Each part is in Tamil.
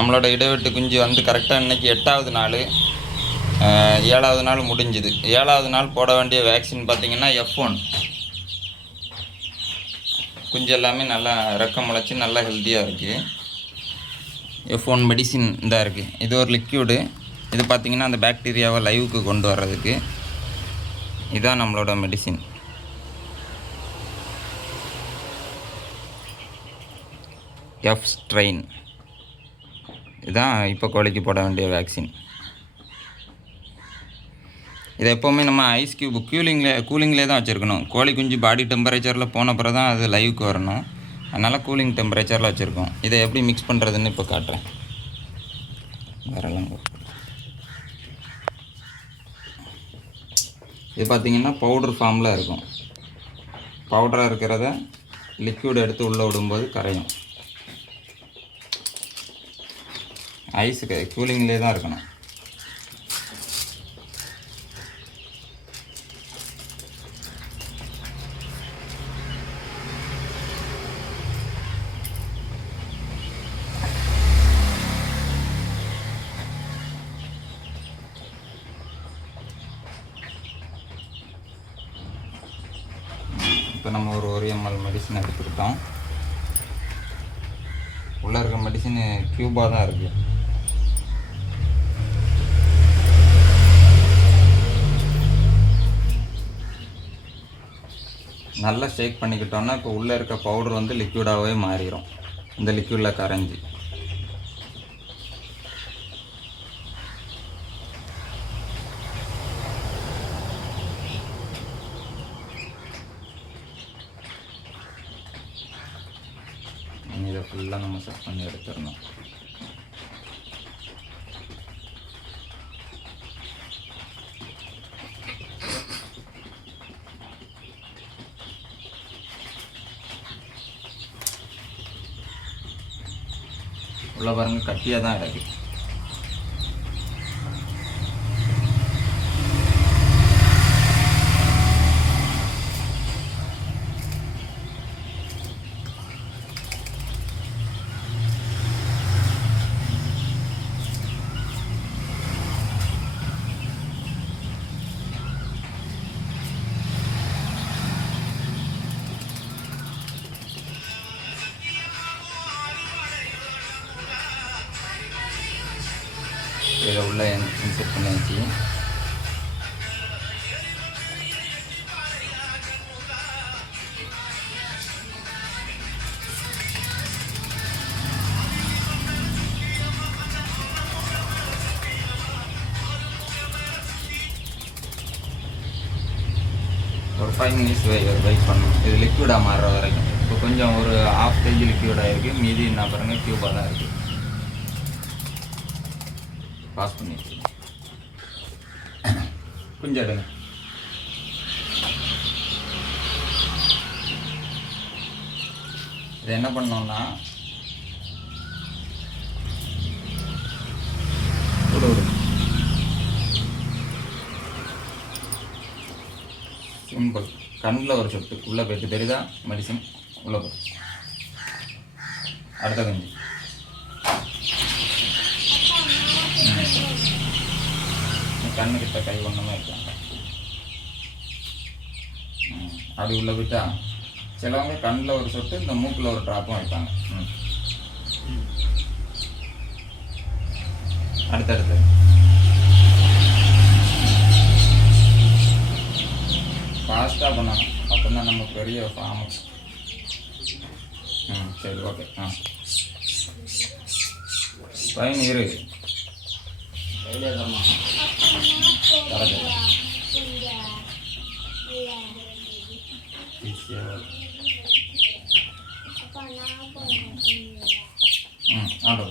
நம்மளோட இடைவெட்டு குஞ்சு வந்து கரெக்டாக இன்றைக்கி 8வது நாள், 7வது நாள் முடிஞ்சுது. 7வது நாள் போட வேண்டிய வேக்சின் பார்த்திங்கன்னா F1. குஞ்சு எல்லாமே நல்லா ரெக்கம் முளைச்சி நல்லா ஹெல்த்தியாக இருக்குது. F1 மெடிசின் இதாக இருக்குது. இது ஒரு லிக்யூடு. இது பார்த்திங்கன்னா அந்த பாக்டீரியாவை லைவுக்கு கொண்டு வர்றதுக்கு இதான் நம்மளோட மெடிசின். F ஸ்ட்ரெயின் இதுதான் இப்போ கோழிக்கு போட வேண்டிய வேக்சின். இதை எப்போவுமே நம்ம ஐஸ் க்யூப் கூலிங்லேயே தான் வச்சுருக்கணும். கோழி குஞ்சு பாடி டெம்பரேச்சரில் போன பிறகு தான் அது லைவுக்கு வரணும். அதனால் கூலிங் டெம்பரேச்சரில் வச்சுருக்கோம். இதை எப்படி மிக்ஸ் பண்ணுறதுன்னு இப்போ காட்டுறேன். வரலாம். இது பார்த்திங்கன்னா பவுட்ரு ஃபார்மில் இருக்கும். பவுடராக இருக்கிறத லிக்விட் எடுத்து உள்ளே விடும்போது கரையும். ஐஸுக்கு கூலிங்லேயே தான் இருக்கணும். இப்போ நம்ம ஒரு 1 ml மெடிசன் எடுத்துக்கிட்டோம். உள்ளே இருக்க மெடிசன் க்யூபாக தான் இருக்குது. நல்லா ஷேக் பண்ணிக்கிட்டோன்னா இப்போ உள்ளே இருக்க பவுடர் வந்து லிக்விடாகவே மாறிடும். இந்த லிக்விடில் கரைஞ்சி இதை ஃபுல்லாக நம்ம செட் பண்ணி எடுத்துடணும். உள்ள பாருங்க கட்டியாக தான் இருக்குது. இதை உள்ள இன்செர்ட் பண்ணியாச்சு. ஒரு 5 minutes வெயிட் பண்ணணும். இது லிக்விடாக மாறுற வரைக்கும். இப்போ கொஞ்சம் ஒரு ½ kg லிக்விடாக இருக்குது. மீதி என்ன பாருங்கள் க்யூபாக தான் இருக்குது. பாஸ் பண்ணிடுச்சு. கொஞ்சம் எடுங்க. இது என்ன பண்ணோம்னா சிம்பிள். கண்ணில் ஒரு சொட்டு உள்ளே போய்ட்டு தெரியுதா மெடிசன் உள்ளே போய். அடுத்த கஞ்சி கண்ணுக்கிட்ட கை ஒன்றுமே இருக்காங்க. அப்படி உள்ள விட்டா சிலவங்க கண்ணில் ஒரு சொட்டு இந்த மூக்கில் ஒரு ட்ராப்பும் வைப்பாங்க. அடுத்தடுத்து ஃபாஸ்ட்டாக பண்ணணும். அப்போ தான் நம்ம பெரிய ஃபார்ம். சரி ஓகே. ஃபைன் இரு. ஆண்டோ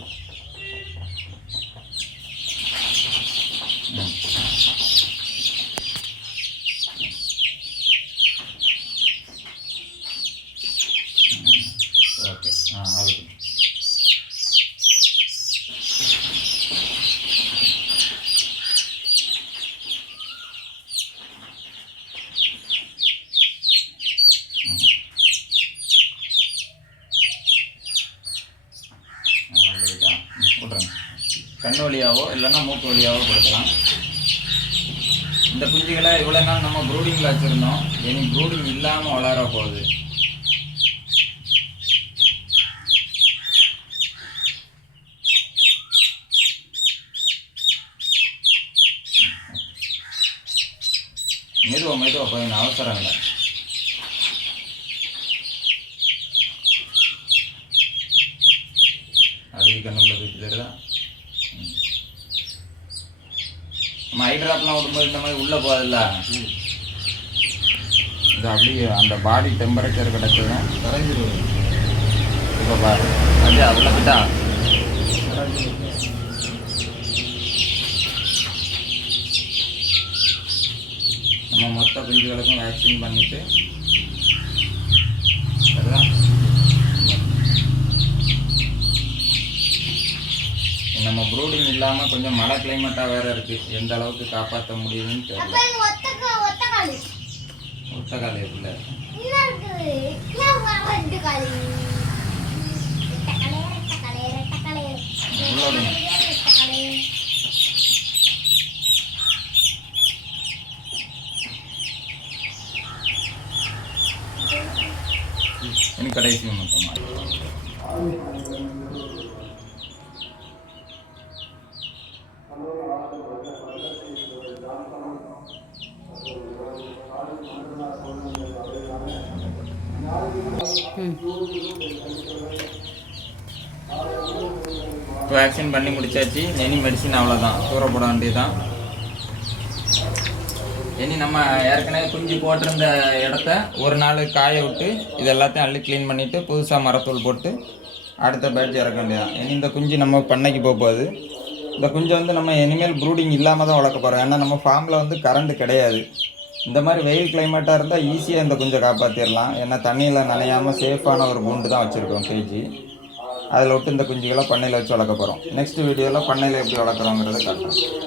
ஓகே. அவ்வளோ கண் வழியாவோ இல்லைன்னா மூக்கு வழியாவோ கொடுக்கலாம். இந்த குஞ்சுகளை இவ்வளோ நாள் நம்ம ப்ரூடிங்கில் வச்சுருந்தோம். இனி ப்ரூடிங் இல்லாமல் வளர போகுது. மெதுவாக போய் அவசரம் இல்லை. அடிக்கடி கண்ணுக்குள்ள போயிட்டு தெரியுதா? நம்ம ஹைட்ராப்லாம் விடும்போது இந்த மாதிரி உள்ளே போகுதில்ல, இது அப்படியே அந்த பாடி டெம்பரேச்சர் கிடச்சதும் குறைஞ்சிருவது. இப்போ பாரு அஞ்சா உள்ளக்கிட்டா நம்ம மொத்த குஞ்சுகளுக்கும் வேக்சின் பண்ணிவிட்டு சரிதான். நம்ம ப்ரூடிங் இல்லாமல் கொஞ்சம் மழை கிளைமேட்டாக வேறு இருக்குது. எந்த அளவுக்கு காப்பாற்ற முடியுதுன்னு தெரியல. ஒத்த கால் இருக்குல்ல, எனக்கு கடைசி மொத்தமாக வேக்சின் பண்ணி முடிச்சாச்சு. இனி மெடிசின் அவ்வளோதான், தூர போட வேண்டியதுதான். இனி நம்ம ஏற்கனவே குஞ்சு போட்டிருந்த இடத்த ஒரு நாள் காய விட்டு இது எல்லாத்தையும் அள்ளி க்ளீன் பண்ணிவிட்டு புதுசாக மரத்தூள் போட்டு அடுத்த பேட்ச் இறக்க வேண்டியதான். இனி இந்த குஞ்சு நம்ம பண்ணைக்கு போகுது. இந்த குஞ்சை வந்து நம்ம இனிமேல் ப்ரூடிங் இல்லாமல் தான் வளர்க்க போகிறோம். ஏன்னா நம்ம ஃபார்மில் வந்து கரண்ட் கிடையாது. இந்த மாதிரி வெயில் கிளைமேட்டாக இருந்தால் ஈஸியாக இந்த குஞ்சை காப்பாற்றிடலாம். ஏன்னா தண்ணியில் நனையாமல் சேஃபான ஒரு கூண்டு தான் வச்சுருக்கோம் கேஜி. அதில் விட்டு இந்த குஞ்சுகளை பண்ணையில் வச்சு வளர்க்க போகிறோம். நெக்ஸ்ட் வீடியோவில் பண்ணையில் எப்படி வளர்க்குறோங்கிறத காட்டுறோம்.